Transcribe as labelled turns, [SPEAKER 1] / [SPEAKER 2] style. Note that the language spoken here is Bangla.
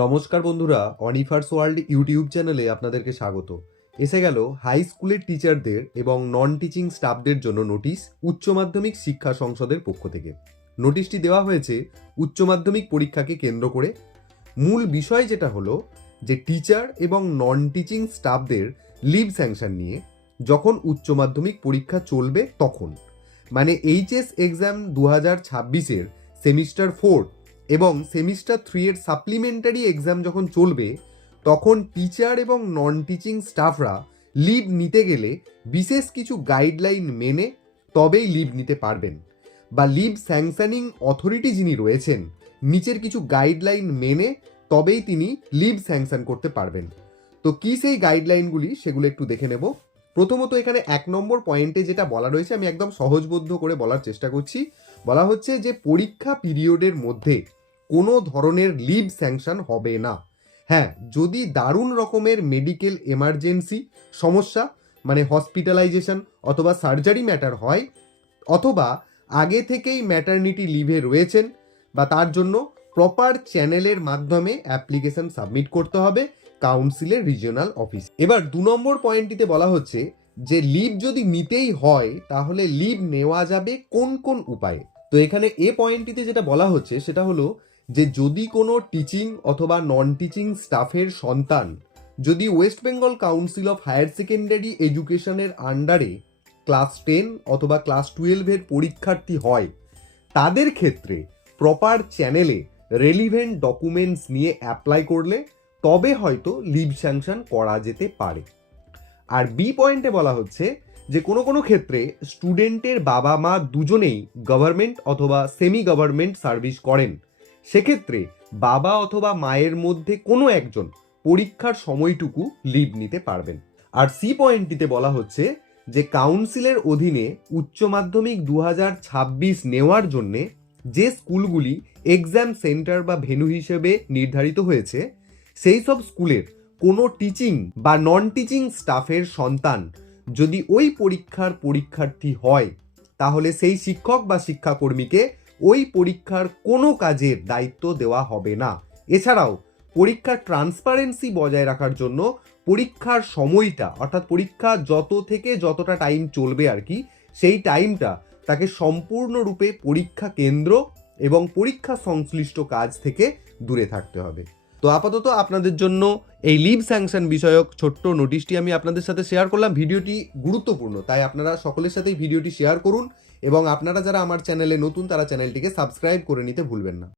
[SPEAKER 1] নমস্কার বন্ধুরা অনিফার্স ওয়ার্ল্ড ইউটিউব চ্যানেলে আপনাদেরকে স্বাগত। এসে গেল হাই স্কুলের টিচারদের এবং নন টিচিং স্টাফদের জন্য নোটিশ উচ্চ মাধ্যমিক শিক্ষা সংসদের পক্ষ থেকে। নোটিশটি দেওয়া হয়েছে উচ্চ মাধ্যমিক পরীক্ষাকে কেন্দ্র করে। মূল বিষয় যেটা হলো যে টিচার এবং নন টিচিং স্টাফদের লিভ স্যাংশন নিয়ে যখন উচ্চ মাধ্যমিক পরীক্ষা চলবে তখন। মানে এইচএস এক্সাম দু হাজার ছাব্বিশের সেমিস্টার ফোর এবং সেমিস্টার থ্রি এর সাপ্লিমেন্টারি এক্সাম যখন চলবে, তখন টিচার এবং নন টিচিং স্টাফরা লিভ নিতে গেলে বিশেষ কিছু গাইডলাইন মেনে তবেই লিভ নিতে পারবেন। বা লিভ স্যাংশনিং অথরিটি যিনি রয়েছেন, নিচের কিছু গাইডলাইন মেনে তবেই তিনি লিভ স্যাংশন করতে পারবেন। তো কি সেই গাইডলাইনগুলি সেগুলো একটু দেখে নেব। প্রথমত এখানে এক নম্বর পয়েন্টে যেটা বলা রয়েছে, আমি একদম সহজবোধ্য করে বলার চেষ্টা করছি। বলা হচ্ছে যে পরীক্ষা পিরিয়ডের মধ্যে কোনো ধরনের লিভ স্যাংশন হবে না। হ্যাঁ যদি দারুণ রকমের মেডিকেল এমার্জেন্সি সমস্যা মানে হসপিটালাইজেশন অথবা সার্জারি ম্যাটার হয়, অথবা আগে থেকেই ম্যাটারনিটি লিভে রয়েছেন বা তার জন্য প্রপার চ্যানেলের মাধ্যমে অ্যাপ্লিকেশন সাবমিট করতে হবে কাউন্সিলের রিজিওনাল অফিস। এবার দু নম্বর পয়েন্টটিতে বলা হচ্ছে যে লিভ যদি নিতেই হয়, তাহলে লিভ নেওয়া যাবে কোন কোন উপায়ে? তো এখানে এ পয়েন্টটিতে যেটা বলা হচ্ছে সেটা হলো যে যদি কোনো টিচিং অথবা নন টিচিং স্টাফের সন্তান যদি West Bengal Council of Higher Secondary এডুকেশনের আন্ডারে ক্লাস টেন অথবা ক্লাস টুয়েলভের পরীক্ষার্থী হয়, তাদের ক্ষেত্রে প্রপার চ্যানেলে রেলিভেন্ট ডকুমেন্টস নিয়ে অ্যাপ্লাই করলে তবে হয়তো লিভ স্যাংশন করা যেতে পারে। আর বি পয়েন্টে বলা হচ্ছে যে কোনো কোনো ক্ষেত্রে স্টুডেন্টের বাবা মা দুজনেই গভর্নমেন্ট অথবা সেমি গভর্নমেন্ট সার্ভিস করেন। সেক্ষেত্রে বাবা অথবা মায়ের মধ্যে কোনো একজন পরীক্ষার সময়টুকু লিভ নিতে পারবেন। আর সি পয়েন্টটিতে বলা হচ্ছে যে কাউন্সিলের অধীনে উচ্চ মাধ্যমিক দু হাজার ছাব্বিশ নেওয়ার জন্যে যে স্কুলগুলি এক্সাম সেন্টার বা ভেন্যু হিসেবে নির্ধারিত হয়েছে, সেই সব স্কুলের কোনো টিচিং বা নন টিচিং স্টাফের সন্তান যদি ওই পরীক্ষার পরীক্ষার্থী হয়, তাহলে সেই শিক্ষক বা শিক্ষাকর্মীকে ওই পরীক্ষার কোনো কাজের দায়িত্ব দেওয়া হবে না। এছাড়াও, পরীক্ষার ট্রান্সপারেন্সি বজায় রাখার জন্য পরীক্ষার সময়টা, অর্থাৎ পরীক্ষা যত থেকে যতটা টাইম চলবে আর কি, সেই টাইমটা তাকে সম্পূর্ণরূপে পরীক্ষা কেন্দ্র এবং পরীক্ষা সংশ্লিষ্ট কাজ থেকে দূরে থাকতে হবে। তো আপাতত আপনাদের জন্য এই লিভ স্যাংশন বিষয়ক ছোট্ট নোটিশটি আমি আপনাদের সাথে শেয়ার করলাম। ভিডিওটি গুরুত্বপূর্ণ, তাই আপনারা সকলের সাথেই ভিডিওটি শেয়ার করুন এবং আপনারা যারা আমার চ্যানেলে নতুন, তারা চ্যানেলটিকে সাবস্ক্রাইব করে নিতে ভুলবেন না।